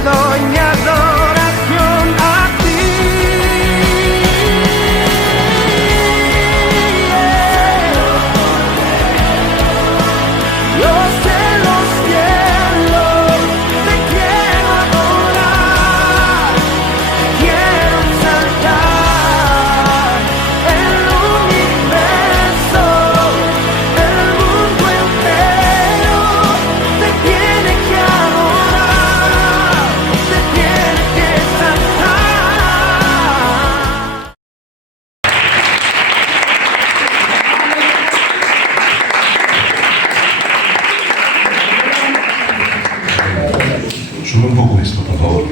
doy mi adoración a ti. Los cielos te quiero adorar, quiero exaltar el universo, el mundo entero te tiene que adorar, te tiene que exaltar. Sube un poco esto, por favor.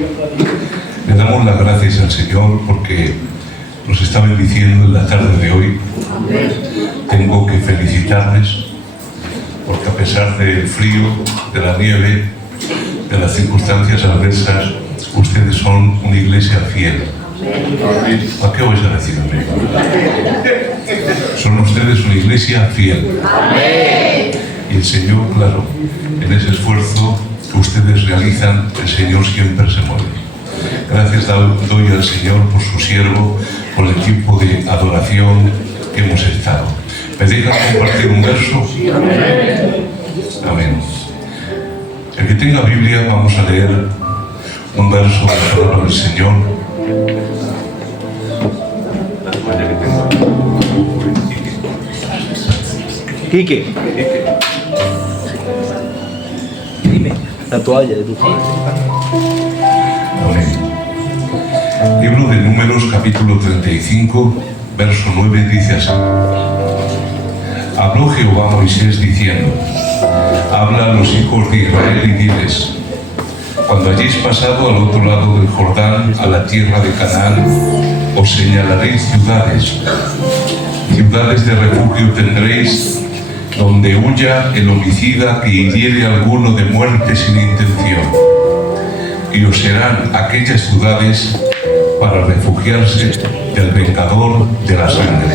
Le damos las gracias al Señor porque nos está bendiciendo en la tarde de hoy. Tengo que felicitarles porque a pesar del frío, de la nieve, de las circunstancias adversas, ustedes son una iglesia fiel. ¿A qué vais a decir amén? Son ustedes una iglesia fiel. Y el Señor, claro, en ese esfuerzo que ustedes realizan, el Señor siempre se mueve. Gracias doy al Señor por su siervo, por el tiempo de adoración que hemos estado. ¿Me dejan compartir un verso? Amén. El que tenga Biblia, vamos a leer un verso de la palabra del Señor. Quique, dime la toalla de tu padre. Amén. Libro de Números, capítulo 35, verso 9, dice así: Habló Jehová a Moisés diciendo: Habla a los hijos de Israel y diles: Cuando hayáis pasado al otro lado del Jordán, a la tierra de Canaán, os señalaréis ciudades. Ciudades de refugio tendréis, donde huya el homicida que hiriere a alguno de muerte sin intención. Y os serán aquellas ciudades para refugiarse del vengador de la sangre.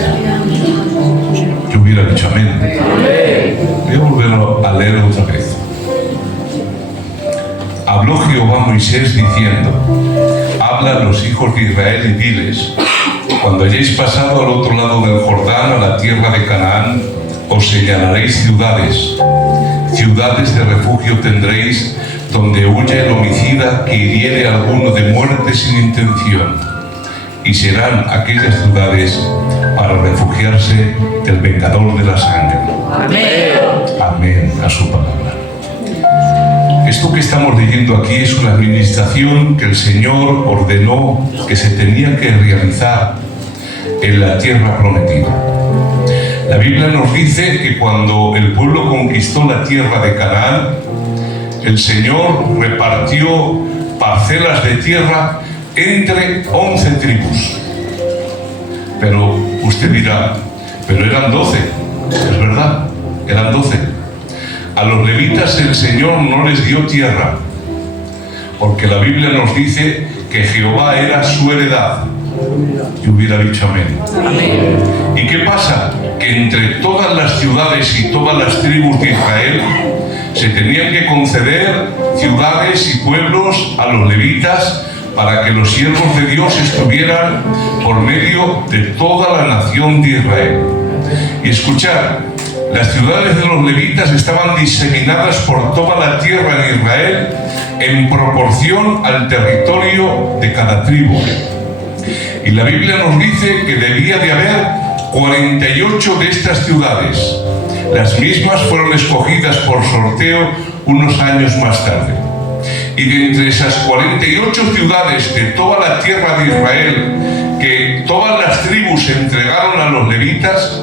Yo hubiera dicho amén. Voy a volver a leer otra vez. Habló Jehová a Moisés diciendo: Habla a los hijos de Israel y diles: Cuando hayáis pasado al otro lado del Jordán, a la tierra de Canaán, os señalaréis ciudades. Ciudades de refugio tendréis, donde huya el homicida que hiriere a alguno de muerte sin intención. Y serán aquellas ciudades para refugiarse del vengador de la sangre. Amén. Amén a su palabra. Esto que estamos leyendo aquí es una administración que el Señor ordenó que se tenía que realizar en la tierra prometida. La Biblia nos dice que cuando el pueblo conquistó la tierra de Canaán, el Señor repartió parcelas de tierra entre 11 tribus. Pero usted dirá, pero eran 12, es verdad, eran 12. A los levitas el Señor no les dio tierra, porque la Biblia nos dice que Jehová era su heredad. Yo hubiera dicho amén. ¿Y qué pasa? Que entre todas las ciudades y todas las tribus de Israel se tenían que conceder ciudades y pueblos a los levitas para que los siervos de Dios estuvieran por medio de toda la nación de Israel. Y escuchad, las ciudades de los levitas estaban diseminadas por toda la tierra de Israel en proporción al territorio de cada tribu. Y la Biblia nos dice que debía de haber 48 de estas ciudades. Las mismas fueron escogidas por sorteo unos años más tarde. Y de entre esas 48 ciudades de toda la tierra de Israel, que todas las tribus entregaron a los levitas,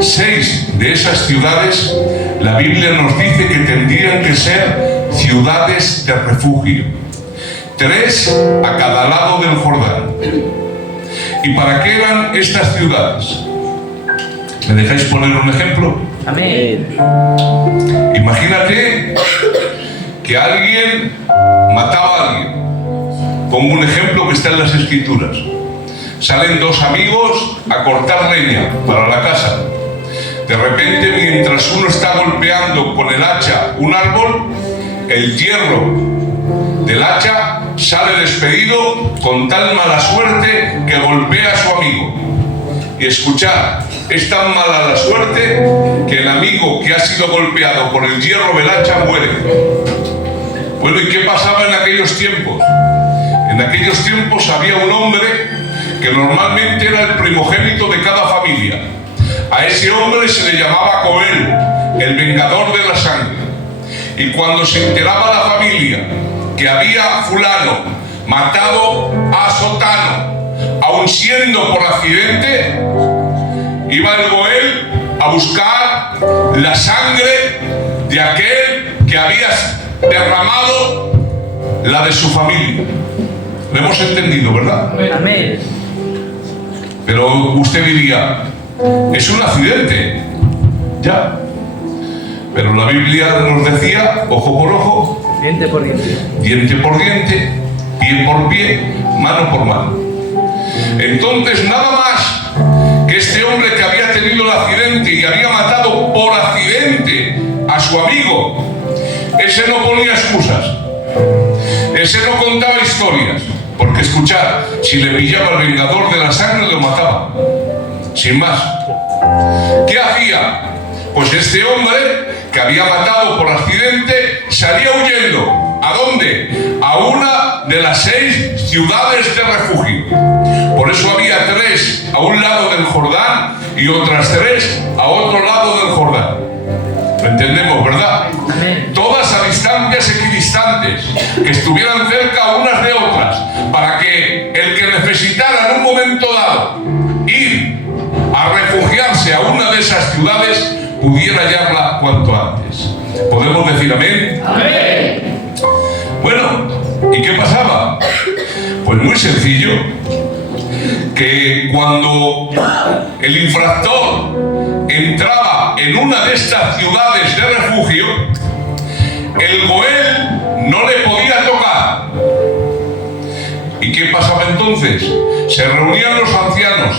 6 de esas ciudades, la Biblia nos dice que tendrían que ser ciudades de refugio. 3 a cada lado del Jordán. ¿Y para qué eran estas ciudades? ¿Me dejáis poner un ejemplo? Amén. Imagínate que alguien mataba a alguien. Pongo un ejemplo que está en las Escrituras. Salen 2 amigos a cortar leña para la casa. De repente, mientras uno está golpeando con el hacha un árbol, el hierro del hacha sale despedido con tal mala suerte que golpea a su amigo. Y escuchad, es tan mala la suerte que el amigo que ha sido golpeado por el hierro del hacha muere. Bueno, ¿y qué pasaba en aquellos tiempos? En aquellos tiempos había un hombre que normalmente era el primogénito de cada familia. A ese hombre se le llamaba Coel, el vengador de la sangre. Y cuando se enteraba la familia que había fulano matado a sotano, aun siendo por accidente, iba el Goel a buscar la sangre de aquel que había derramado la de su familia. Lo hemos entendido, ¿verdad? Amén. Pero usted diría, es un accidente. Ya. Pero la Biblia nos decía, ojo por ojo, Diente por diente. diente por diente, pie por pie, mano por mano. Entonces, nada más que este hombre que había tenido el accidente y había matado por accidente a su amigo, ese no ponía excusas, ese no contaba historias, porque escuchad, si le pillaba el vengador de la sangre, lo mataba, sin más. ¿Qué hacía? Pues este hombre que había matado por accidente salía huyendo. ¿A dónde? A una de las 6 ciudades de refugio. Por eso había 3 a un lado del Jordán y otras 3 a otro lado del Jordán. ¿Lo entendemos, verdad? Amén. Todas a distancias equidistantes, que estuvieran cerca unas de otras, para que el que necesitara en un momento dado ir a refugiarse a una de esas ciudades pudiera hallarla cuanto antes. ¿Podemos decir amén? Amén. Bueno, ¿y qué pasaba? Pues muy sencillo, que cuando el infractor entraba en una de estas ciudades de refugio, el Goel no le podía tocar. ¿Y qué pasaba entonces? Se reunían los ancianos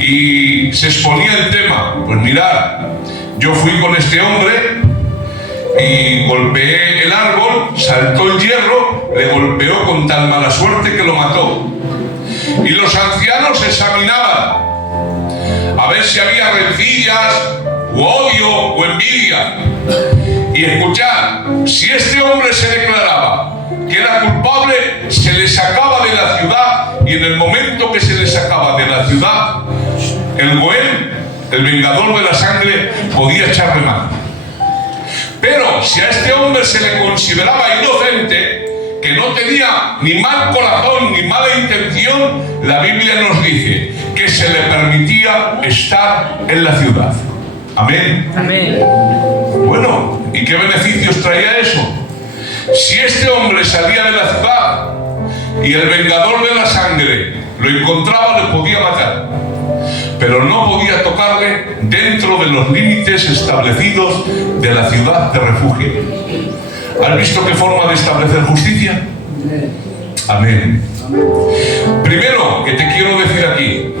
y se exponía el tema. Pues mirad, yo fui con este hombre y golpeé el árbol, saltó el hierro, le golpeó con tan mala suerte que lo mató. Y los ancianos examinaban a ver si había rencillas, o odio, o envidia. Y escuchad, si este hombre se declaraba que era culpable, se le sacaba de la ciudad, y en el momento que se le sacaba de la ciudad, el Goel, el vengador de la sangre, podía echarle mano. Pero si a este hombre se le consideraba inocente, que no tenía ni mal corazón ni mala intención, la Biblia nos dice que se le permitía estar en la ciudad. Amén. Amén. Bueno, ¿y qué beneficios traía eso? Si este hombre salía de la ciudad y el vengador de la sangre lo encontraba, le podía matar, pero no podía tocarle dentro de los límites establecidos de la ciudad de refugio. ¿Has visto qué forma de establecer justicia? Amén. Primero que te quiero decir aquí,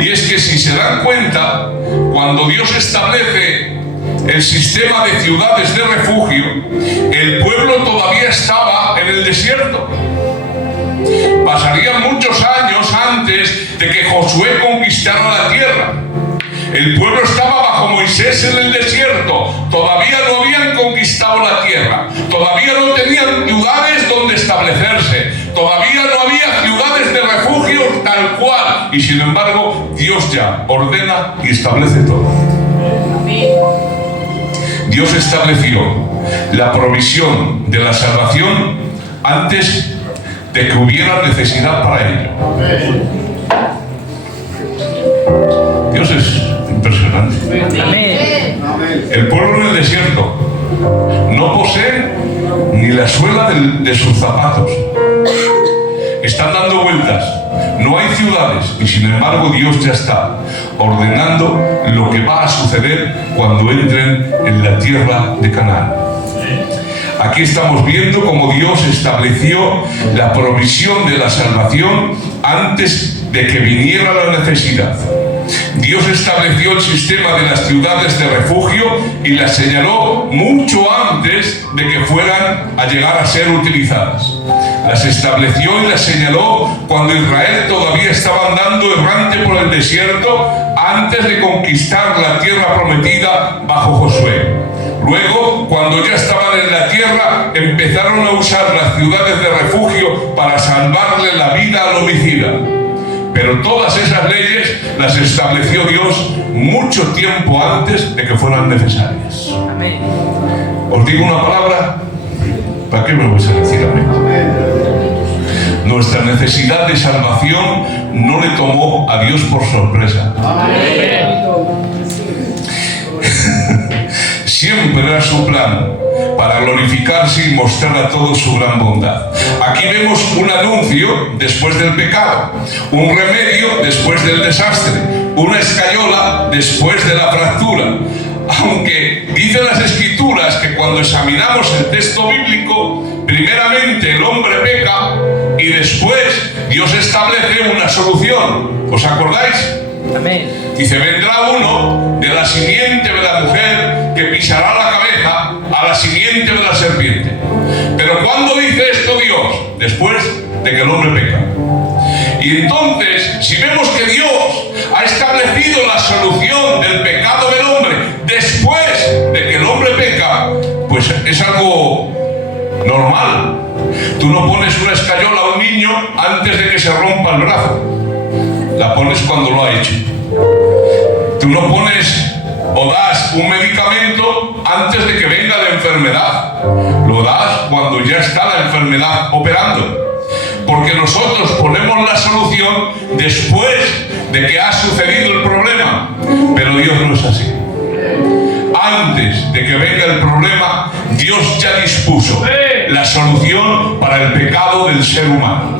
y es que si se dan cuenta, cuando Dios establece el sistema de ciudades de refugio, el pueblo todavía estaba en el desierto. Pasarían muchos años antes de que Josué conquistara la tierra. El pueblo estaba bajo Moisés en el desierto, todavía no habían conquistado la tierra, todavía no tenían ciudades donde establecerse, todavía no había ciudades de refugio tal cual, y sin embargo Dios ya ordena y establece todo. Dios estableció la provisión de la salvación antes de que hubiera necesidad para ello. Dios es impresionante. Amén. El pueblo en el desierto no posee ni la suela de sus zapatos. Están dando vueltas. No hay ciudades y sin embargo Dios ya está ordenando lo que va a suceder cuando entren en la tierra de Canaán. Aquí estamos viendo cómo Dios estableció la provisión de la salvación antes de que viniera la necesidad. Dios estableció el sistema de las ciudades de refugio y las señaló mucho antes de que fueran a llegar a ser utilizadas. Las estableció y las señaló cuando Israel todavía estaba andando errante por el desierto antes de conquistar la tierra prometida bajo Josué. Luego, cuando ya estaban en la tierra, empezaron a usar las ciudades de refugio para salvarle la vida al homicida. Pero todas esas leyes las estableció Dios mucho tiempo antes de que fueran necesarias. Amén. Os digo una palabra, ¿para qué me vais a decir amén? Nuestra necesidad de salvación no le tomó a Dios por sorpresa. Siempre era su plan para glorificarse y mostrar a todos su gran bondad. Aquí vemos un anuncio después del pecado, un remedio después del desastre, una escayola después de la fractura. Aunque dicen las Escrituras que cuando examinamos el texto bíblico, primeramente el hombre peca y después Dios establece una solución. ¿Os acordáis? Amén. Dice, vendrá uno de la simiente de la mujer que pisará la cabeza a la simiente de la serpiente. Pero ¿cuándo dice esto Dios? Después de que el hombre peca. Y entonces, si vemos que Dios ha establecido la solución del pecado del hombre después de que el hombre peca, pues es algo normal. Tú no pones una escayola a un niño antes de que se rompa el brazo. La pones cuando lo ha hecho. Tú no pones o das un medicamento antes de que venga la enfermedad. Lo das cuando ya está la enfermedad operando. Porque nosotros ponemos la solución después de que ha sucedido el problema. Pero Dios no es así. Antes de que venga el problema, Dios ya dispuso la solución para el pecado del ser humano.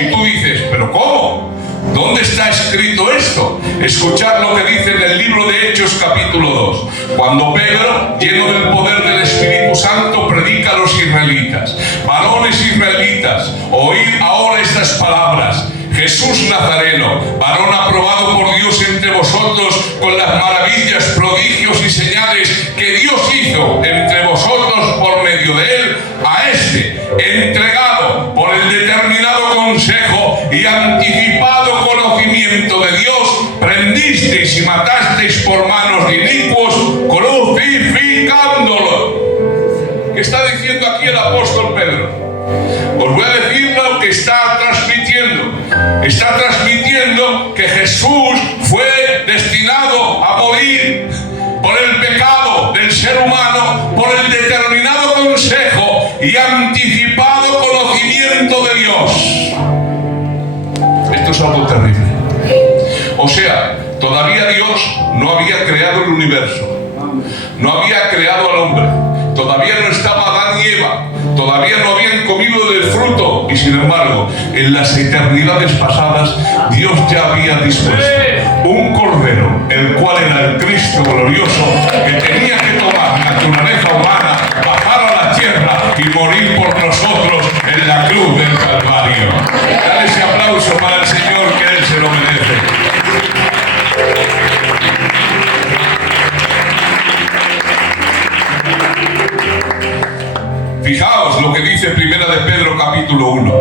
Y tú dices, ¿pero cómo? ¿Dónde está escrito esto? Escuchad lo que dice en el libro de Hechos capítulo 2. Cuando Pedro, lleno del poder del Espíritu Santo, predica a los israelitas. Varones israelitas, oíd ahora estas palabras. Jesús Nazareno, varón aprobado por Dios entre vosotros con las maravillas, prodigios y señales que Dios hizo entre vosotros por medio de él, a este, entregado por el determinado consejo y anticipado conocimiento de Dios, prendisteis y matasteis por manos de inicuos, crucificándolo. ¿Qué está diciendo aquí el apóstol Pedro? Os voy a decir lo que está transmitiendo. Está transmitiendo que Jesús fue destinado a morir por el pecado del ser humano, por el determinado consejo y anticipado conocimiento de Dios. Esto es algo terrible. O sea, todavía Dios no había creado el universo, no había creado al hombre, todavía no estaba Adán y Eva, todavía no habían comido del fruto, y sin embargo, en las eternidades pasadas, Dios ya había dispuesto un cordero, el cual era el Cristo glorioso, que tenía que tomar naturaleza humana, bajar a la tierra y morir por nosotros en la cruz del Calvario. Dale ese aplauso para el Señor, que Él se lo merece. Fijaos lo que dice Primera de Pedro capítulo 1.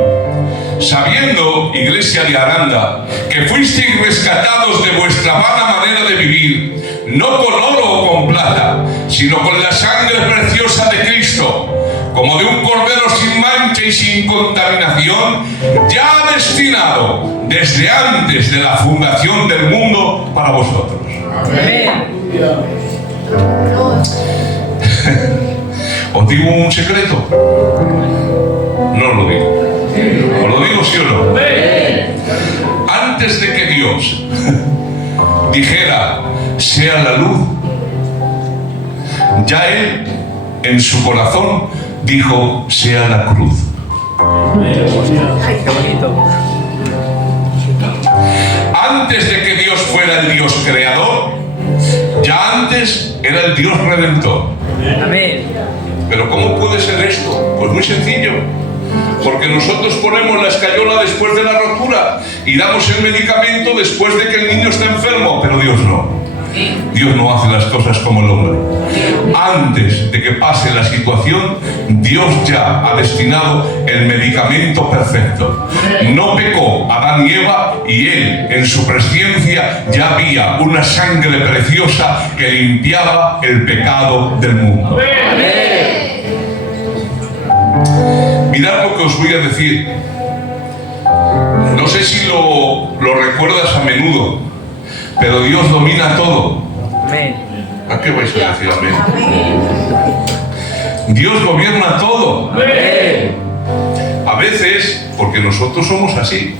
Sabiendo, iglesia de Aranda, que fuisteis rescatados de vuestra vana manera de vivir, no con oro o con plata, sino con la sangre preciosa de Cristo, como de un cordero sin mancha y sin contaminación, ya destinado desde antes de la fundación del mundo para vosotros. Amén. ¿Os digo un secreto? No os lo digo. ¿Os lo digo sí o no? Antes de que Dios dijera, sea la luz, ya Él en su corazón dijo, sea la cruz. Qué bonito. Antes de que Dios fuera el Dios creador, ya antes era el Dios redentor. Amén. ¿Pero cómo puede ser esto? Pues muy sencillo. Porque nosotros ponemos la escayola después de la rotura y damos el medicamento después de que el niño está enfermo, pero Dios no. Dios no hace las cosas como el hombre. Antes de que pase la situación, Dios ya ha destinado el medicamento perfecto. No pecó Adán y Eva y Él, en su presciencia, ya había una sangre preciosa que limpiaba el pecado del mundo. Mirad lo que os voy a decir. No sé si lo recuerdas a menudo, pero Dios domina todo. ¿A qué vais a decir amén? Dios gobierna todo. A veces, porque nosotros somos así,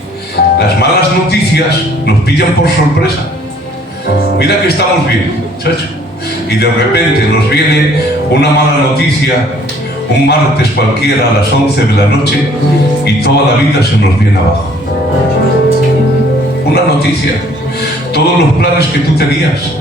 las malas noticias nos pillan por sorpresa. Mira que estamos bien, chacho, y de repente nos viene una mala noticia un martes cualquiera a las 11 de la noche y toda la vida se nos viene abajo. Una noticia. Todos los planes que tú tenías,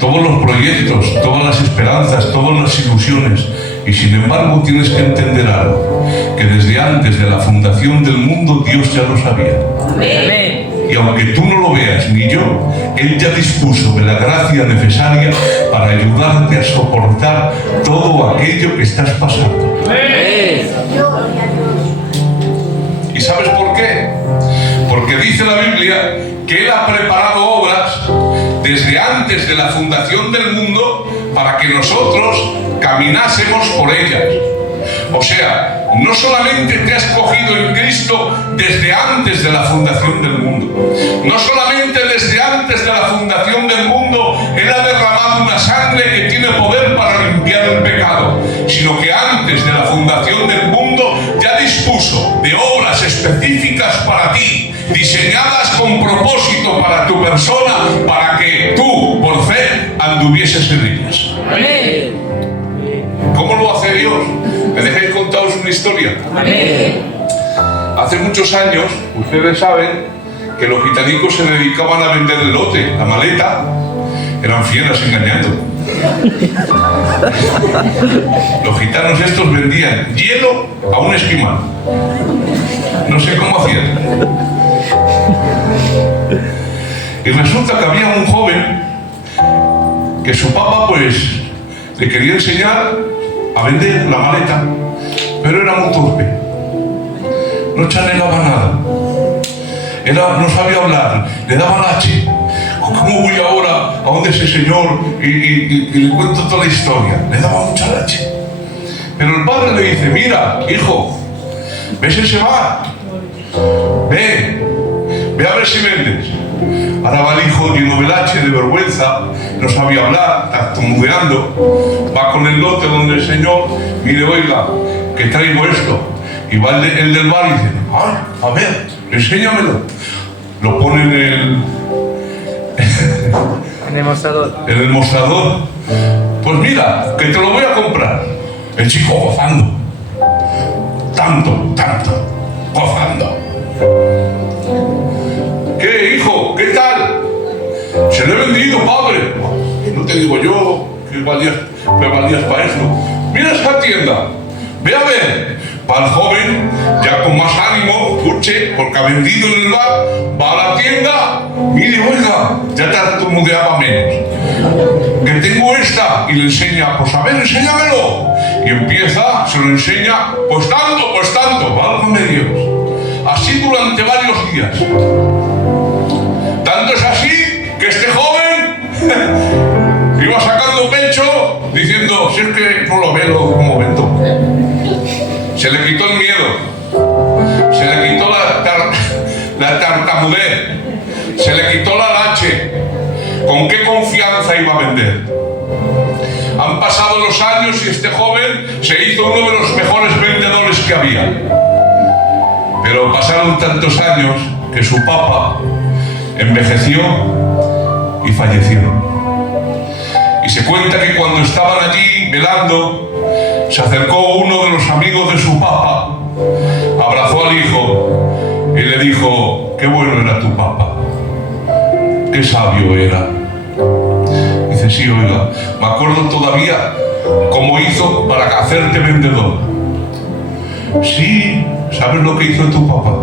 todos los proyectos, todas las esperanzas, todas las ilusiones, y sin embargo tienes que entender algo, que desde antes de la fundación del mundo Dios ya lo sabía. Amén. Y aunque tú no lo veas ni yo, Él ya dispuso de la gracia necesaria para ayudarte a soportar todo aquello que estás pasando. Amén. ¿Y sabes por qué? Porque dice la Biblia que Él ha preparado obras desde antes de la fundación del mundo para que nosotros caminásemos por ellas. O sea, no solamente te ha escogido en Cristo desde antes de la fundación del mundo, no solamente desde antes de la fundación del mundo Él ha derramado una sangre que tiene poder para limpiar el pecado, sino que antes de la fundación del mundo ya dispuso de obras específicas para ti, diseñadas con propósito para tu persona, para que tú, por fe, anduvieses en ellas. Amén. ¿Cómo lo hace Dios? ¿Me dejáis contaros una historia? Amén. Hace muchos años, ustedes saben que los gitanicos se dedicaban a vender el lote, la maleta. Eran fieras engañando. Los gitanos estos vendían hielo a un esquimal. No sé cómo hacían. Y resulta que había un joven que su papá pues le quería enseñar a vender la maleta, pero era muy torpe, no chanelaba nada, no sabía hablar, le daba lache. ¿Cómo voy ahora a donde ese señor y le cuento toda la historia? Le daba mucha lache. Pero el padre le dice: mira, hijo, ¿ves ese bar? Ve a ver si vendes. Ahora va el hijo lleno de lache, de vergüenza, no sabía hablar, tartamudeando, va con el lote donde el señor, mire, oiga, que traigo esto. Y va el del bar y dice: ay, a ver, enséñamelo. Lo pone en el mostrador. En el mostrador. Pues mira, que te lo voy a comprar. El chico gozando. Tanto, gozando. ¿Qué, hijo? ¿Qué tal? Se lo he vendido, padre. No te digo yo que valías para esto. Mira esa tienda. Ve a ver. Va el joven, ya con más ánimo, escuche, porque ha vendido en el bar, va a la tienda, mire, oiga, ya tartamudeaba menos. Que tengo esta, y le enseña, pues a ver, enséñamelo. Y empieza, se lo enseña, pues tanto, válgame Dios. Así durante varios días. Tanto es así que este joven iba sacando pecho diciendo: si es que no lo veo como vendo. Se le quitó el miedo, se le quitó la tartamudez, se le quitó la lache. ¿Con qué confianza iba a vender? Han pasado los años y este joven se hizo uno de los mejores vendedores que había. Pero pasaron tantos años que su papá envejeció y falleció. Y se cuenta que cuando estaban allí velando, se acercó uno de los amigos de su papá, abrazó al hijo y le dijo: qué bueno era tu papá, qué sabio era. Dice: sí, oiga, me acuerdo todavía cómo hizo para hacerte vendedor. Sí, ¿sabes lo que hizo tu papá?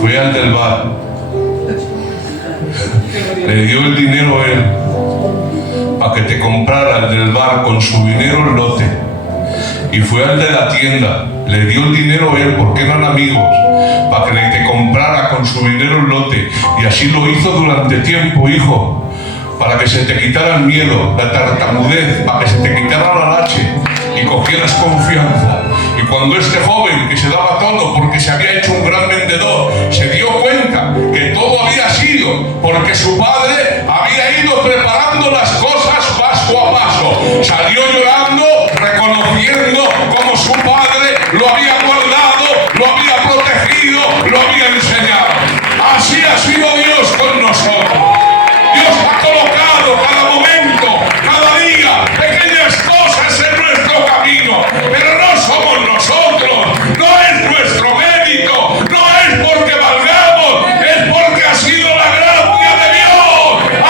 Fue al del bar. Le dio el dinero a él para que te comprara el del bar con su dinero el lote. Y fue al de la tienda, le dio el dinero a él porque eran amigos, para que te comprara con su dinero el lote. Y así lo hizo durante tiempo, hijo, para que se te quitara el miedo, la tartamudez, para que se te quitara la lache y cogieras confianza. Y cuando este joven, que se daba todo porque se había hecho un gran vendedor, se dio cuenta que todo había sido porque su padre había ido preparando las cosas paso a paso, salió llorando, reconociendo cómo su padre lo había guardado, lo había protegido, lo había enseñado. Así ha sido Dios con nosotros. Dios ha colocado cada momento, cada día, pequeñas cosas en nuestro camino, pero no somos nosotros, no es nuestro mérito, no es porque valgamos, es porque ha sido la gracia de Dios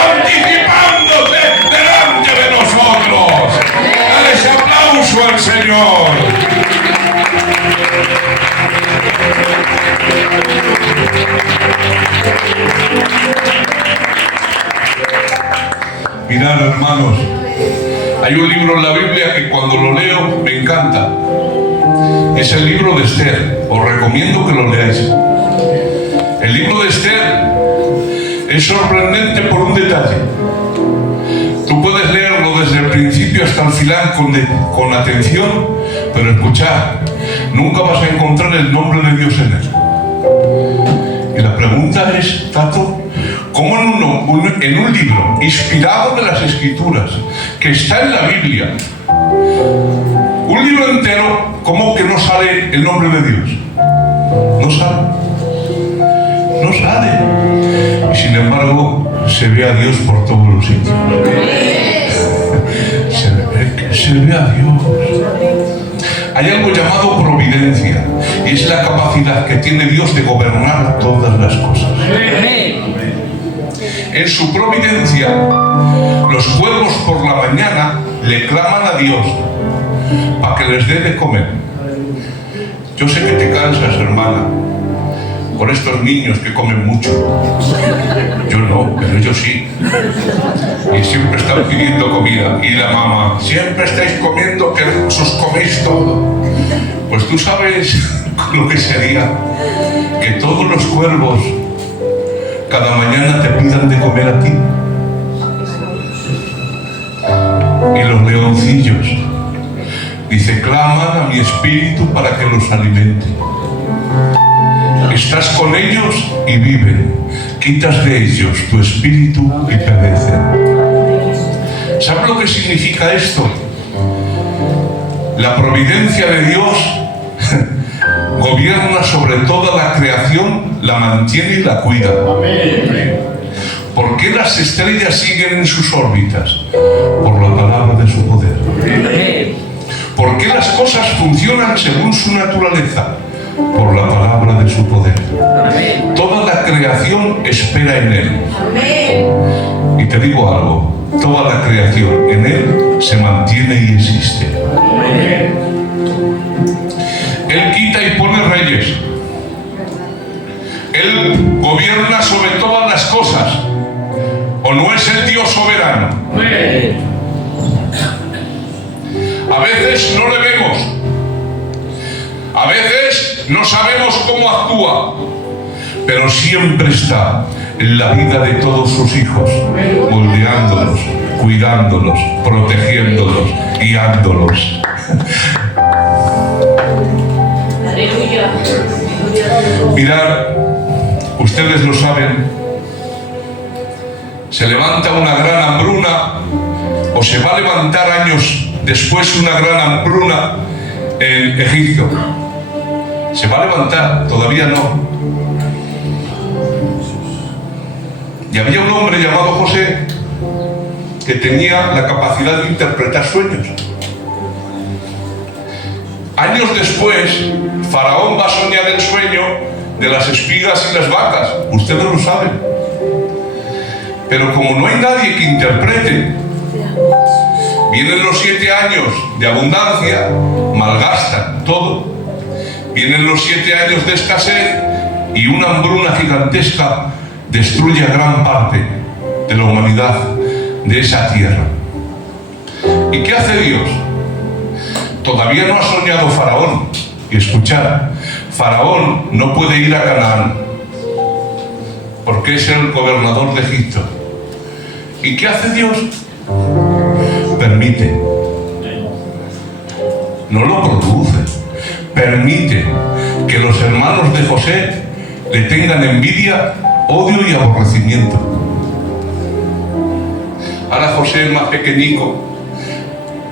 anticipándose delante de nosotros. Dale ese aplauso al Señor. Mirad, hermanos, hay un libro en la Biblia que cuando lo leo me encanta. Es el libro de Esther. Os recomiendo que lo leáis. El libro de Esther es sorprendente por un detalle. Tú puedes leerlo desde el principio hasta el final con atención, pero escuchad, nunca vas a encontrar el nombre de Dios en él. Y la pregunta es, Tato, ¿cómo en un libro inspirado de las Escrituras, que está en la Biblia, un libro entero, cómo que no sale el nombre de Dios? No sale. No sale. Y sin embargo, se ve a Dios por todos los sitios. Se ve a Dios. Hay algo llamado providencia, y es la capacidad que tiene Dios de gobernar todas las cosas. En su providencia, los cuervos por la mañana le claman a Dios para que les dé de comer. Yo sé que te cansas, hermana, por estos niños que comen mucho. Yo no, pero ellos sí. Y siempre están pidiendo comida. Y la mamá, siempre estáis comiendo, que os coméis todo. Pues tú sabes lo que sería que todos los cuervos cada mañana te pidan de comer a ti. Y los leoncillos, dice, claman a mi espíritu para que los alimente. Estás con ellos y viven. Quitas de ellos tu espíritu y perecen. ¿Sabes lo que significa esto? La providencia de Dios gobierna sobre toda la creación, la mantiene y la cuida. ¿Por qué las estrellas siguen en sus órbitas? Por la palabra de su poder. ¿Por qué las cosas funcionan según su naturaleza? Por la palabra de su poder. Toda la creación espera en Él. Y te digo algo, toda la creación en Él se mantiene y existe. Él quita y pone reyes. Él gobierna sobre todas las cosas. ¿O no es el Dios soberano? A veces no le vemos. A veces no sabemos cómo actúa. Pero siempre está en la vida de todos sus hijos, moldeándolos, cuidándolos, protegiéndolos, guiándolos. Mirad, ustedes lo saben, se levanta una gran hambruna, o se va a levantar años después una gran hambruna en Egipto. Se va a levantar, todavía no. Y había un hombre llamado José que tenía la capacidad de interpretar sueños. Años después, Faraón va a soñar el sueño de las espigas y las vacas. Ustedes lo saben. Pero como no hay nadie que interprete, Vienen los 7 años de abundancia, malgastan todo. Vienen los 7 años de escasez y una hambruna gigantesca destruye a gran parte de la humanidad de esa tierra. ¿Y qué hace Dios? Todavía no ha soñado Faraón. Y escuchad, Faraón no puede ir a Canaán porque es el gobernador de Egipto. ¿Y qué hace Dios? Permite. No lo produce. Permite que los hermanos de José le tengan envidia, odio y aborrecimiento. Ahora José es más pequeñico.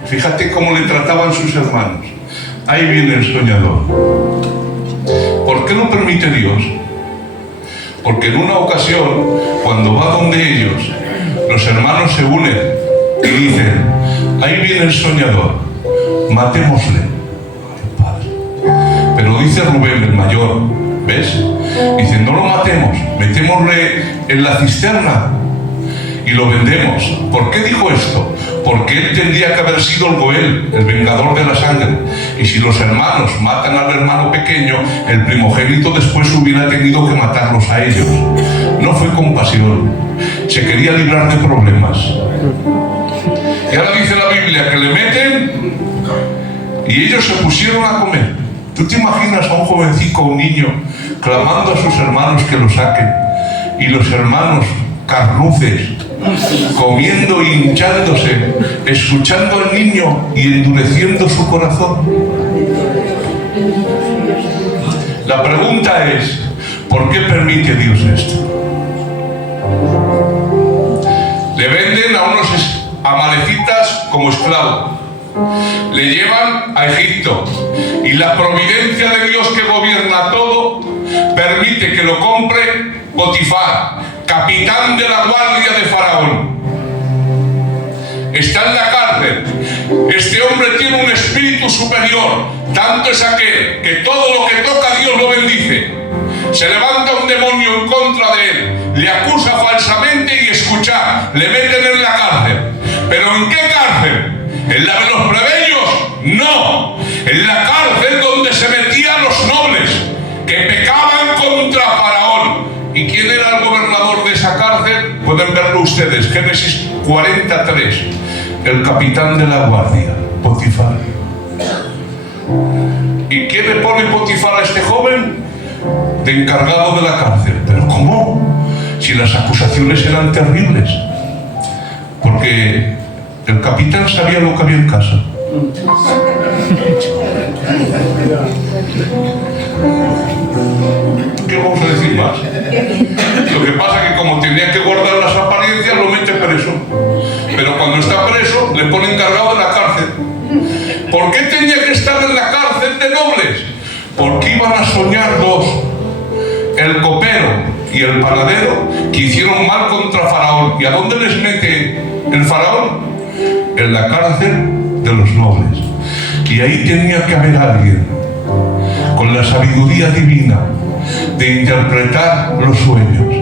Fíjate cómo le trataban sus hermanos. Ahí viene el soñador. ¿Por qué lo permite Dios? Porque en una ocasión, cuando va donde ellos, los hermanos se unen y dicen: ahí viene el soñador, matémosle. Ay, padre. Pero dice Rubén, el mayor, ¿ves? Dice: no lo matemos, metémosle en la cisterna y lo vendemos. ¿Por qué dijo esto? Porque él tendría que haber sido el Goel, el vengador de la sangre. Y si los hermanos matan al hermano pequeño, el primogénito después hubiera tenido que matarlos a ellos. No fue compasión, se quería librar de problemas. Y ahora dice la Biblia que le meten y ellos se pusieron a comer. ¿Tú te imaginas a un jovencico, un niño, clamando a sus hermanos que lo saquen? Y los hermanos carnuces, comiendo y hinchándose, escuchando al niño y endureciendo su corazón. La pregunta es: ¿por qué permite Dios esto? Le venden a unos amalecitas como esclavo, le llevan a Egipto y la providencia de Dios, que gobierna todo, permite que lo compre Potifar, capitán de la guardia de Faraón. Está en la cárcel. Este hombre tiene un espíritu superior. Tanto es aquel que todo lo que toca Dios lo bendice. Se levanta un demonio en contra de él, le acusa falsamente y escucha, le meten en la cárcel. ¿Pero en qué cárcel? ¿En la de los plebeyos? No. En la cárcel donde se metían los nobles que pecaban contra Faraón. ¿Y quién era el gobernador de esa cárcel? Pueden verlo ustedes, Génesis 43. El capitán de la guardia, Potifar. ¿Y quién le pone Potifar a este joven? De encargado de la cárcel. ¿Pero cómo? Si las acusaciones eran terribles. Porque el capitán sabía lo que había en casa. ¿Qué vamos a decir más? Lo que pasa es que como tenía que guardar las apariencias, lo mete preso. Pero cuando está preso, le pone encargado de la cárcel. ¿Por qué tenía que estar en la cárcel de nobles? Porque iban a soñar dos, el copero y el panadero, que hicieron mal contra Faraón. ¿Y a dónde les mete el Faraón? En la cárcel de los nobles. Y ahí tenía que haber alguien con la sabiduría divina de interpretar los sueños.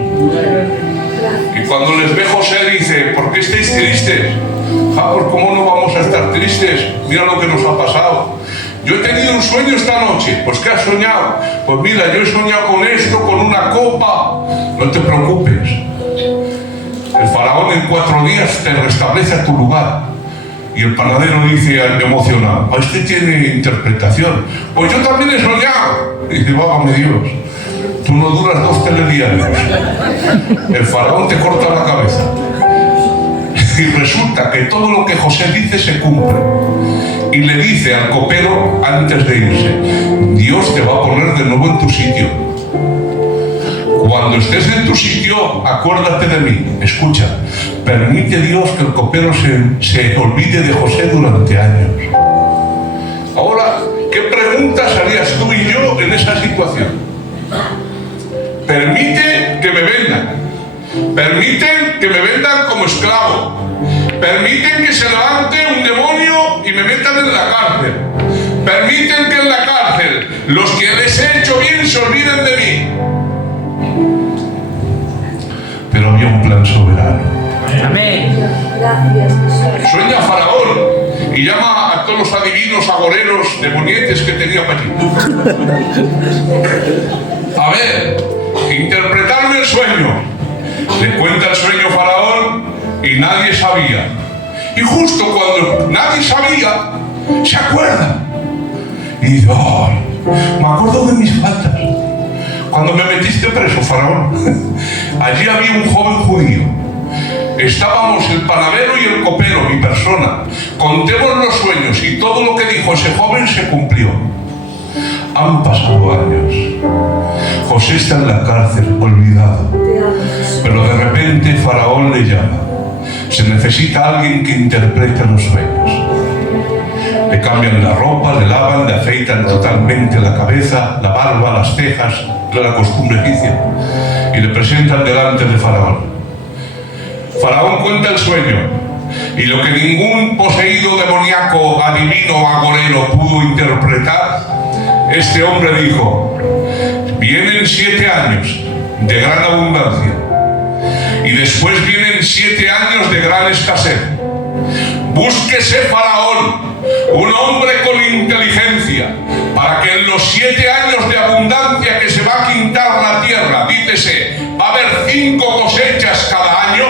Y cuando les ve José, dice: ¿por qué estáis tristes? Ah, pues cómo no vamos a estar tristes, mira lo que nos ha pasado. Yo he tenido un sueño esta noche. Pues ¿qué has soñado? Pues mira, yo he soñado con esto, con una copa. No te preocupes, el Faraón en 4 días te restablece a tu lugar. Y el panadero dice emocionado: este tiene interpretación. Pues yo también he soñado. Y dice: válgame Dios, tú no duras 2 telediarios. El Faraón te corta la cabeza. Y resulta que todo lo que José dice se cumple. Y le dice al copero antes de irse: Dios te va a poner de nuevo en tu sitio. Cuando estés en tu sitio, acuérdate de mí. Escucha, permite Dios que el copero se olvide de José durante años. Ahora, ¿qué preguntas harías tú y yo en esa situación? Permite que me vendan. Permiten que me vendan como esclavo. Permiten que se levante un demonio y me metan en la cárcel. Permiten que en la cárcel los que les he hecho bien se olviden de mí. Pero había un plan soberano. Amén. Gracias, Jesús. Sueña Faraón y llama a todos los adivinos, agoreros, demonietes que tenía para allí. A ver, interpretarme el sueño. Le cuenta el sueño Faraón y nadie sabía. Y justo cuando nadie sabía, se acuerda. Y dice, oh, me acuerdo de mis faltas. Cuando me metiste preso, Faraón, allí había un joven judío. Estábamos el panadero y el copero, mi persona. Contemos los sueños y todo lo que dijo ese joven se cumplió. Han pasado años. José está en la cárcel, olvidado. Te amo, Jesús. Pero de repente Faraón le llama. Se necesita alguien que interprete los sueños. Le cambian la ropa, le lavan, le afeitan totalmente la cabeza, la barba, las cejas, de la costumbre egipcia, y le presentan delante de Faraón. Faraón cuenta el sueño, y lo que ningún poseído demoníaco, adivino o agorero pudo interpretar, este hombre dijo: vienen 7 años de gran abundancia, y después vienen 7 años de gran escasez. Búsquese Faraón un hombre con inteligencia, para que en los 7 años de abundancia que se va a quintar la tierra, dícese, va a haber 5 cosechas cada año,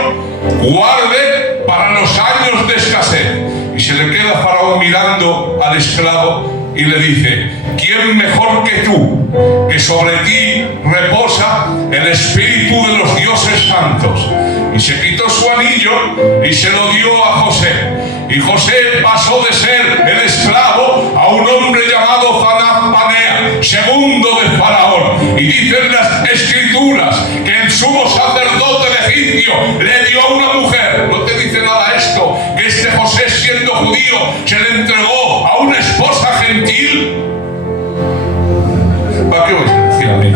guarde para los años de escasez. Y se le queda Faraón mirando al esclavo y le dice: ¿quién mejor que tú, que sobre ti reposa el espíritu de los dioses santos? Y se quitó su anillo y se lo dio a José. Y José pasó de ser el esclavo a un hombre llamado Panea, segundo de Faraón. Y dicen las escrituras que el sumo sacerdote de Egipcio le dio a una mujer. No te dice nada esto, que este José, siendo judío, se le entregó a una esposa gentil. ¿Para qué voy a decir a mí?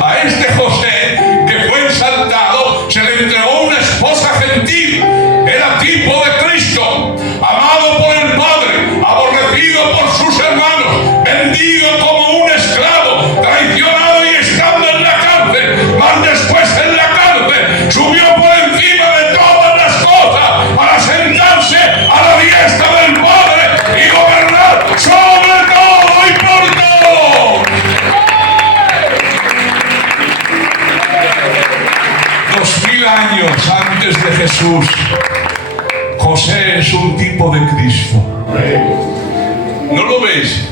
A este José, que fue exaltado, se le entregó una esposa gentil. Era tipo de Cristo, amado por el Padre, aborrecido por sus hermanos, vendido como un esclavo, traicionado y estando en la cárcel, mas después en la cárcel subió por encima de todas las cosas para sentarse a la diestra del Padre y gobernar sobre todo y por todo. 2000 años antes de Jesús, José es un tipo de Cristo. ¿No lo veis?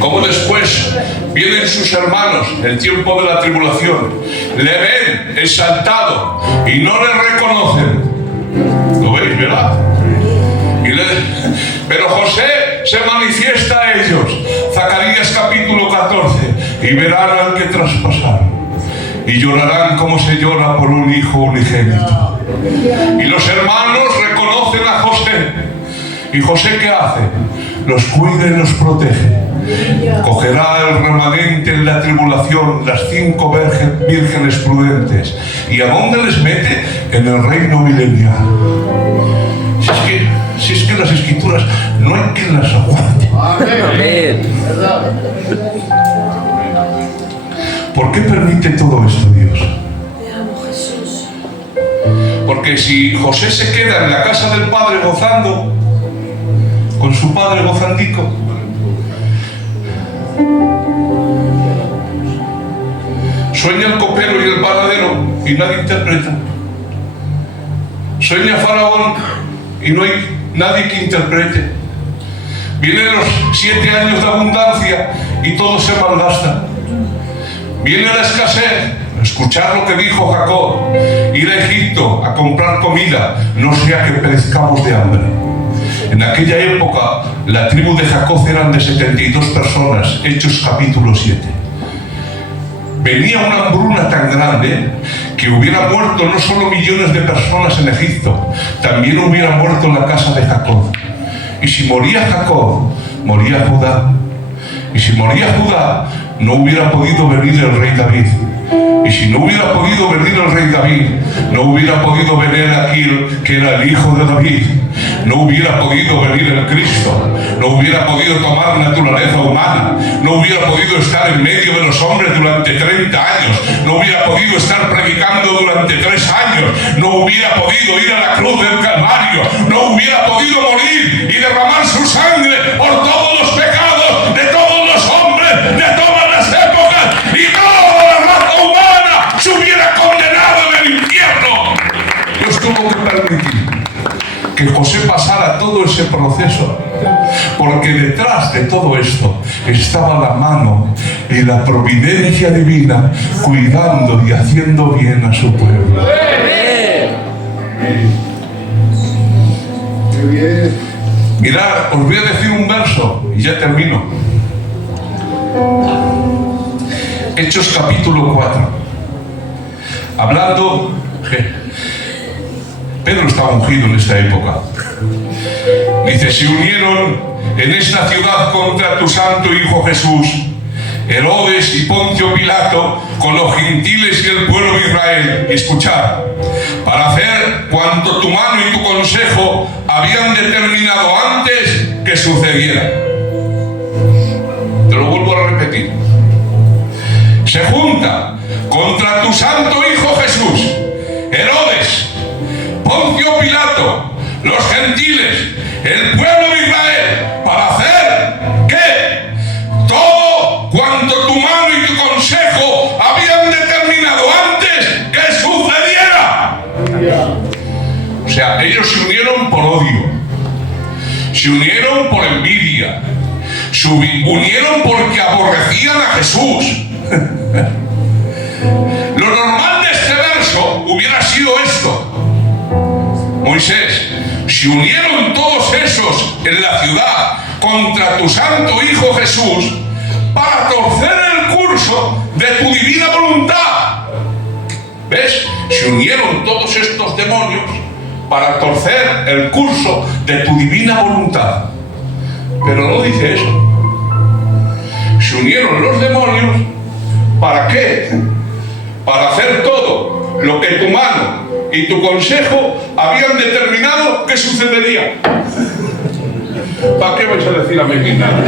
Como después vienen sus hermanos, el tiempo de la tribulación, le ven exaltado y no le reconocen. ¿Lo veis, verdad? Pero José se manifiesta a ellos. Zacarías capítulo 14. Y verán al que traspasaron, y llorarán como se llora por un hijo unigénito. Y los hermanos reconocen a José. ¿Y José qué hace? Los cuida y los protege. Cogerá el remanente en la tribulación, las 5 vírgenes prudentes. ¿Y a dónde les mete? En el reino milenial. Si es que las escrituras no hay quien las aguante. Amén. ¿Por qué permite todo esto Dios? Te amo, Jesús. Porque si José se queda en la casa del padre gozando, con su padre gozandico, sueña el copero y el panadero y nadie interpreta. Sueña Faraón y no hay nadie que interprete. Vienen los 7 años de abundancia y todo se malgasta. Viene la escasez. Escuchar lo que dijo Jacob: ir a Egipto a comprar comida, no sea que perezcamos de hambre. En aquella época la tribu de Jacob eran de 72 personas, Hechos capítulo 7. Venía una hambruna tan grande que hubiera muerto no solo millones de personas en Egipto, también hubiera muerto la casa de Jacob. Y si moría Jacob, moría Judá. Y si moría Judá, no hubiera podido venir el rey David. Y si no hubiera podido venir el rey David, no hubiera podido venir aquel que era el hijo de David. No hubiera podido venir el Cristo. No hubiera podido tomar naturaleza humana. no hubiera podido estar en medio de los hombres durante 30 años, no hubiera podido estar predicando durante 3 años, no hubiera podido ir a la cruz del Calvario, no hubiera podido morir y derramar su sangre por todos los pecados de todos los hombres, de todas las épocas, y toda la raza humana se hubiera condenado en el infierno. Dios tuvo que permitir que José pasara todo ese proceso, porque detrás de todo esto estaba la mano y la providencia divina cuidando y haciendo bien a su pueblo. Mirad, os voy a decir un verso y ya termino. Hechos capítulo 4. Hablando, Pedro estaba ungido en esta época. Dice, se unieron en esta ciudad contra tu santo Hijo Jesús, Herodes y Poncio Pilato, con los gentiles y el pueblo de Israel. Escuchad, para hacer cuanto tu mano y tu consejo habían determinado antes que sucediera. Te lo vuelvo a repetir. Se junta contra tu santo Hijo Jesús, Herodes, Poncio Pilato, los gentiles, el pueblo de Israel, para hacer ¿qué? Todo cuanto tu mano y tu consejo habían determinado antes que sucediera. O sea, ellos se unieron por odio, se unieron por envidia, se unieron porque aborrecían a Jesús. Lo normal de este verso hubiera sido esto. Moisés, se unieron todos esos en la ciudad contra tu santo Hijo Jesús para torcer el curso de tu divina voluntad. ¿Ves? Se unieron todos estos demonios para torcer el curso de tu divina voluntad. Pero no dice eso. Se unieron los demonios, ¿para qué? Para hacer todo lo que tu mano y tu consejo habían determinado que sucedería. ¿Para qué vais a decir a mí nada?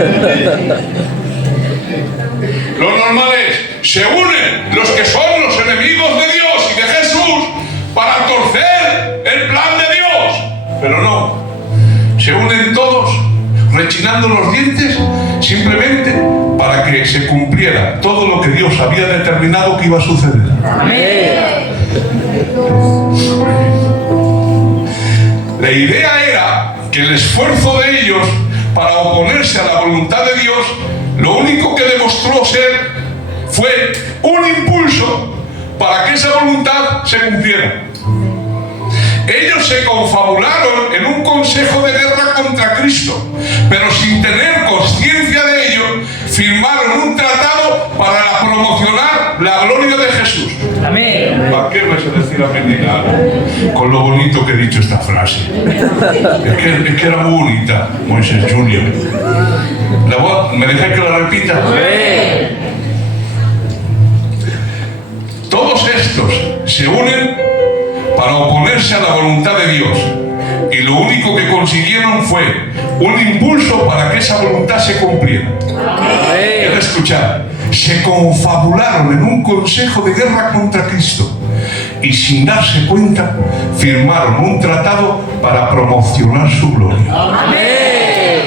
Lo normal es, se unen los que son los enemigos de Dios y de Jesús para torcer el plan de Dios. Pero no, se unen todos rechinando los dientes simplemente para que se cumpliera todo lo que Dios había determinado que iba a suceder. Amén. La idea era que el esfuerzo de ellos para oponerse a la voluntad de Dios, lo único que demostró ser fue un impulso para que esa voluntad se cumpliera. Ellos se confabularon en un consejo de guerra contra Cristo, pero sin tener conciencia de ello, firmaron un tratado para promocionar la gloria de Jesús. Amén. ¿Para qué vais a decir amén? Con lo bonito que he dicho esta frase. Es que era muy bonita, Moisés Junior. ¿Me dejáis que la repita? Amén. Todos estos se unen para oponerse a la voluntad de Dios, y lo único que consiguieron fue un impulso para que esa voluntad se cumpliera. Quiero escuchar, se confabularon en un consejo de guerra contra Cristo y sin darse cuenta firmaron un tratado para promocionar su gloria. Amén.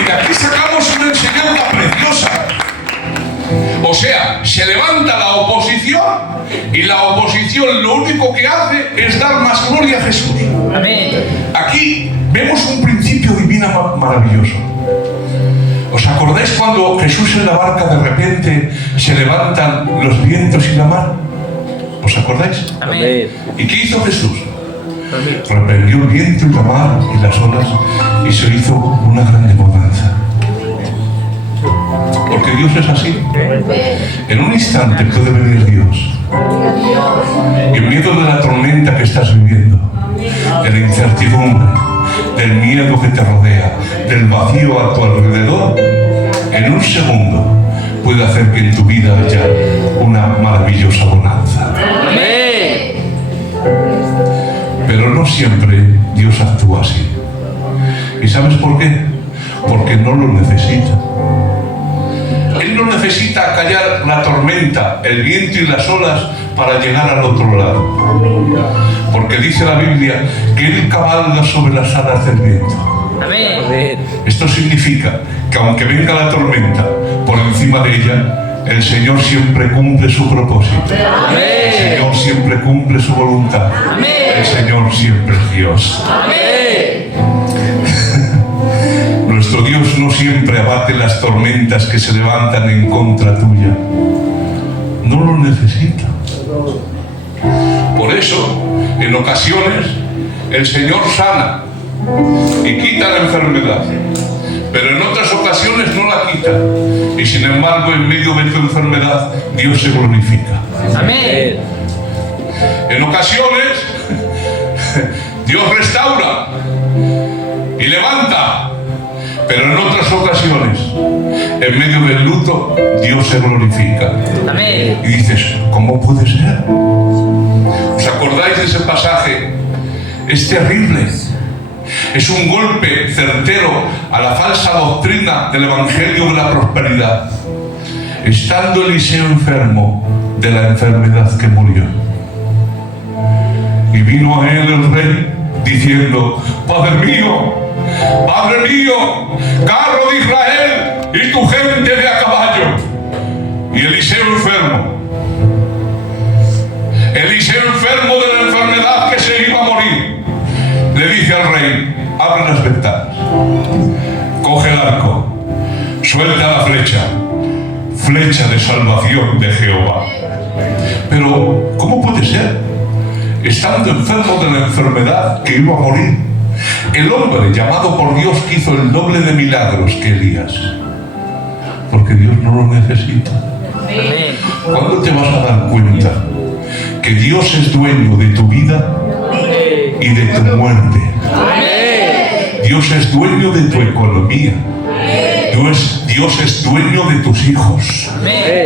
Y de aquí sacamos una enseñanza preciosa. O sea, se levanta la oposición y la oposición lo único que hace es dar más gloria a Jesús. Amén. Aquí vemos un principio divino maravilloso. ¿Os acordáis cuando Jesús en la barca de repente se levantan los vientos y la mar? ¿Os acordáis? Amén. ¿Y qué hizo Jesús? Reprendió el viento y la mar y las olas y se hizo una grande bonanza. Porque Dios es así. En un instante puede venir Dios. En medio de la tormenta que estás viviendo, de la incertidumbre, del miedo que te rodea, del vacío a tu alrededor, en un segundo puede hacer que en tu vida haya una maravillosa bonanza. Amén. Pero no siempre Dios actúa así. ¿Y sabes por qué? Porque no lo necesita. Él no necesita callar la tormenta, el viento y las olas para llegar al otro lado. Porque dice la Biblia que Él cabalga sobre las alas del viento. Amén. Esto significa que aunque venga la tormenta por encima de ella, el Señor siempre cumple su propósito. El Señor siempre cumple su voluntad. El Señor siempre es Dios. Nuestro Dios no siempre abate las tormentas que se levantan en contra tuya. No lo necesita. Por eso, en ocasiones, el Señor sana y quita la enfermedad. Pero en otras ocasiones no la quita. Y sin embargo, en medio de tu enfermedad, Dios se glorifica. Amén. En ocasiones, Dios restaura y levanta. Pero en otras ocasiones, en medio del luto, Dios se glorifica. Amén. Y dices, ¿cómo puede ser? ¿Os acordáis de ese pasaje? Es terrible. Es un golpe certero a la falsa doctrina del Evangelio de la prosperidad. Estando Eliseo enfermo de la enfermedad que murió. Y vino a él el rey diciendo, Padre mío, carro de Israel y tu gente de a caballo. Y Eliseo enfermo de la enfermedad que se iba a morir, le dice al rey, abre las ventanas, coge el arco, suelta la flecha de salvación de Jehová. Pero, ¿cómo puede ser? Estando enfermo de la enfermedad que iba a morir, el hombre llamado por Dios que hizo el doble de milagros que Elías. Porque Dios no lo necesita. Amén. ¿Cuándo te vas a dar cuenta que Dios es dueño de tu vida y de tu muerte? Dios es dueño de tu economía. Dios es dueño de tus hijos.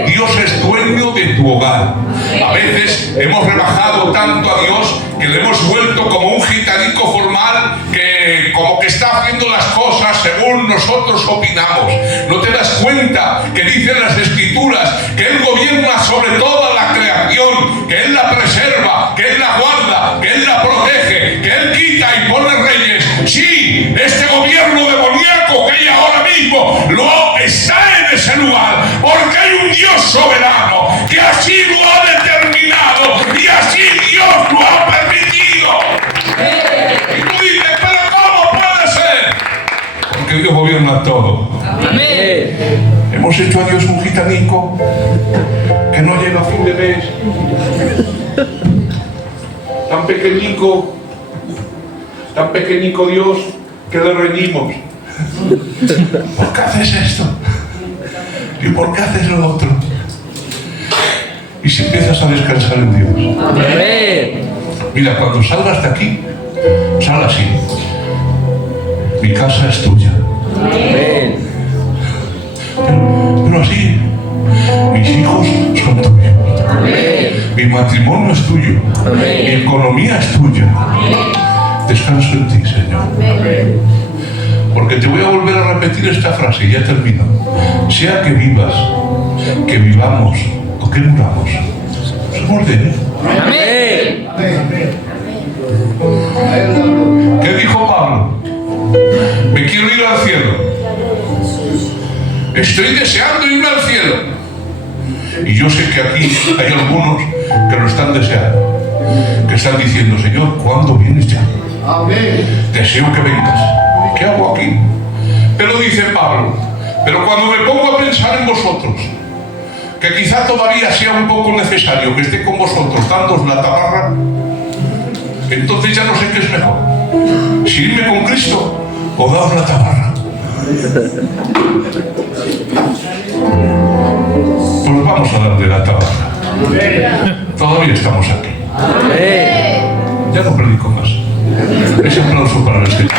Dios es dueño de tu hogar. A veces hemos rebajado tanto a Dios que le hemos vuelto como un gitanico formal que como que está haciendo las cosas según nosotros opinamos. ¿No te das cuenta que dicen las Escrituras que Él gobierna sobre toda la creación, que Él la preserva, que Él la guarda, que Él la protege, que Él quita y pone reyes? Sí, este gobierno demoníaco que hay ahora mismo lo está en ese lugar, porque hay un Dios soberano que así lo ha determinado y así Dios lo ha permitido. Y tú dices, pero ¿cómo puede ser? Porque Dios gobierna todo. Amén. Hemos hecho a Dios un gitanico que no llega a fin de mes, tan pequeñico Dios que le reñimos. ¿Por qué haces esto? ¿Y por qué haces lo otro? Y si empiezas a descansar en Dios. Amén. Mira, cuando salgas de aquí, sal así. Mi casa es tuya. Amén. Pero así, mis hijos son tuyos. Amén. Mi matrimonio es tuyo. Amén. Mi economía es tuya. Descanso en ti, Señor. Porque te voy a volver a repetir esta frase y ya termino. Sea que vivas, que vivamos o que muramos, somos de Él. Amén. ¿Qué dijo Pablo? Me quiero ir al cielo. Estoy deseando irme al cielo. Y yo sé que aquí hay algunos que lo están deseando. Que están diciendo, Señor, ¿cuándo vienes ya? Deseo que vengas. ¿Qué hago aquí? Pero dice Pablo, pero cuando me pongo a pensar en vosotros, que quizá todavía sea un poco necesario que esté con vosotros dándoos la tabarra, entonces ya no sé qué es mejor, si irme con Cristo o daos la tabarra. Pues vamos a darle la tabarra. Todavía estamos aquí. Ya no predico más. Ese aplauso para el Señor.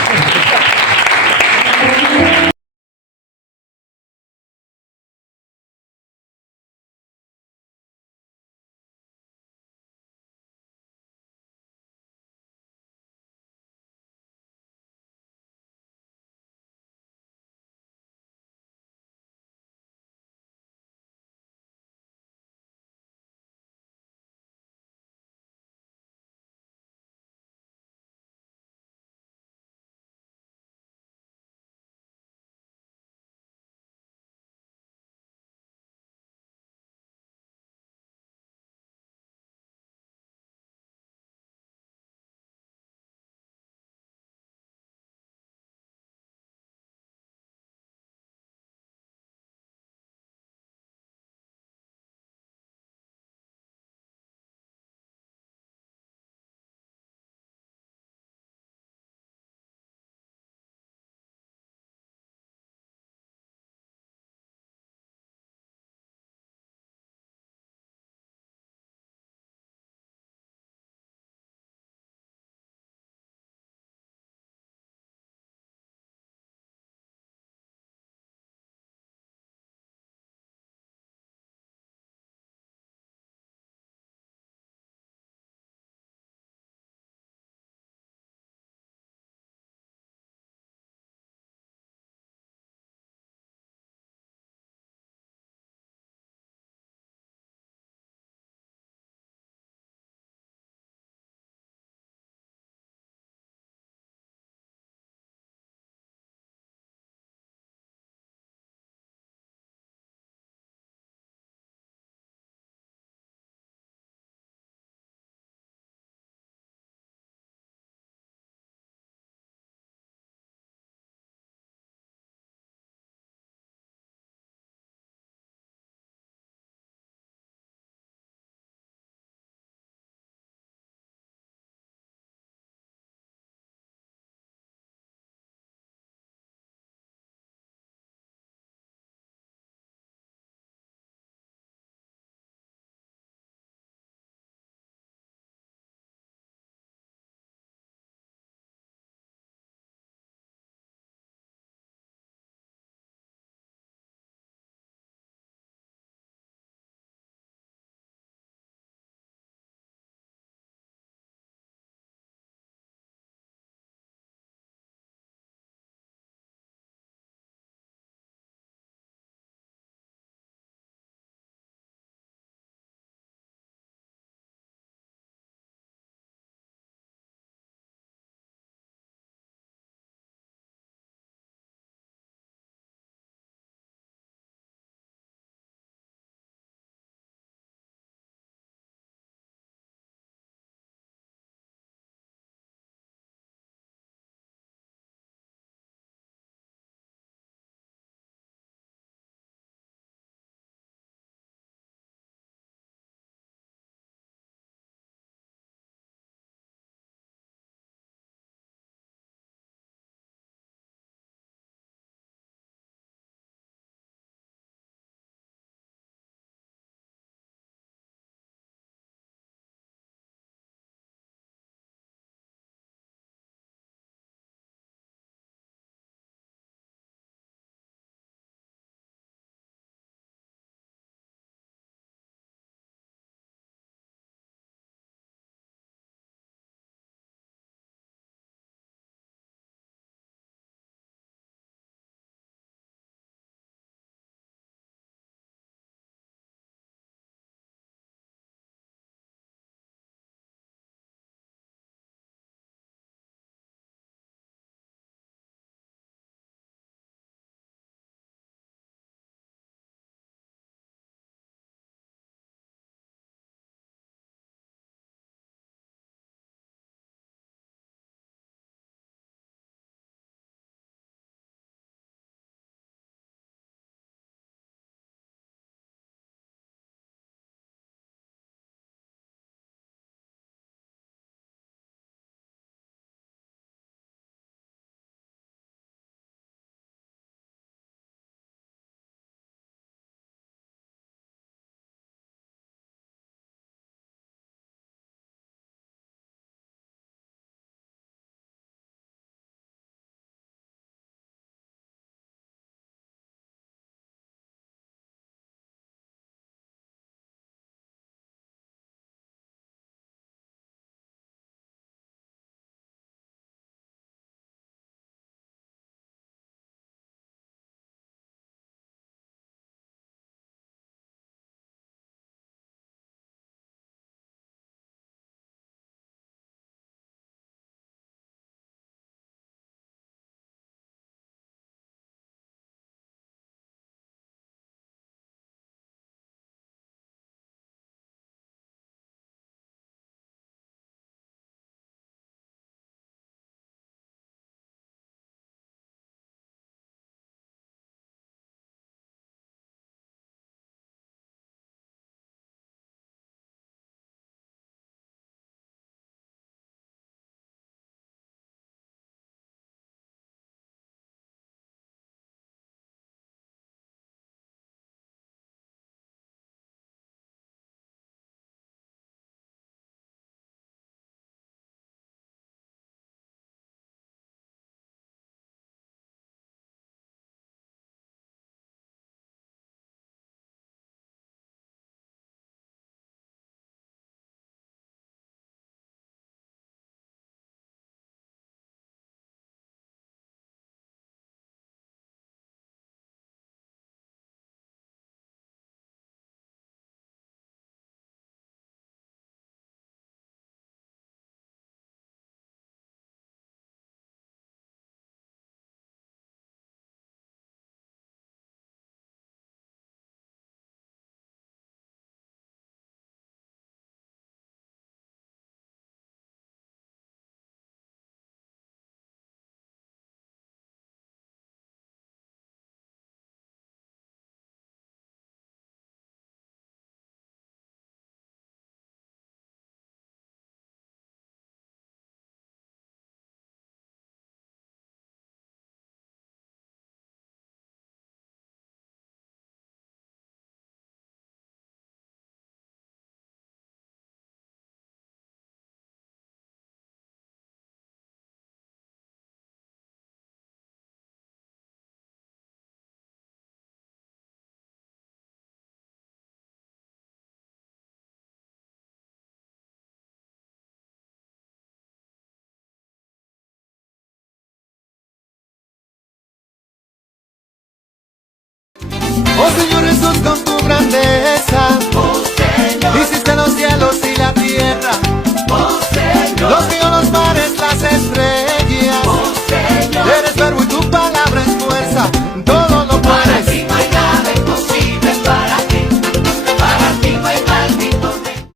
Oh Señor Jesús, con tu grandeza.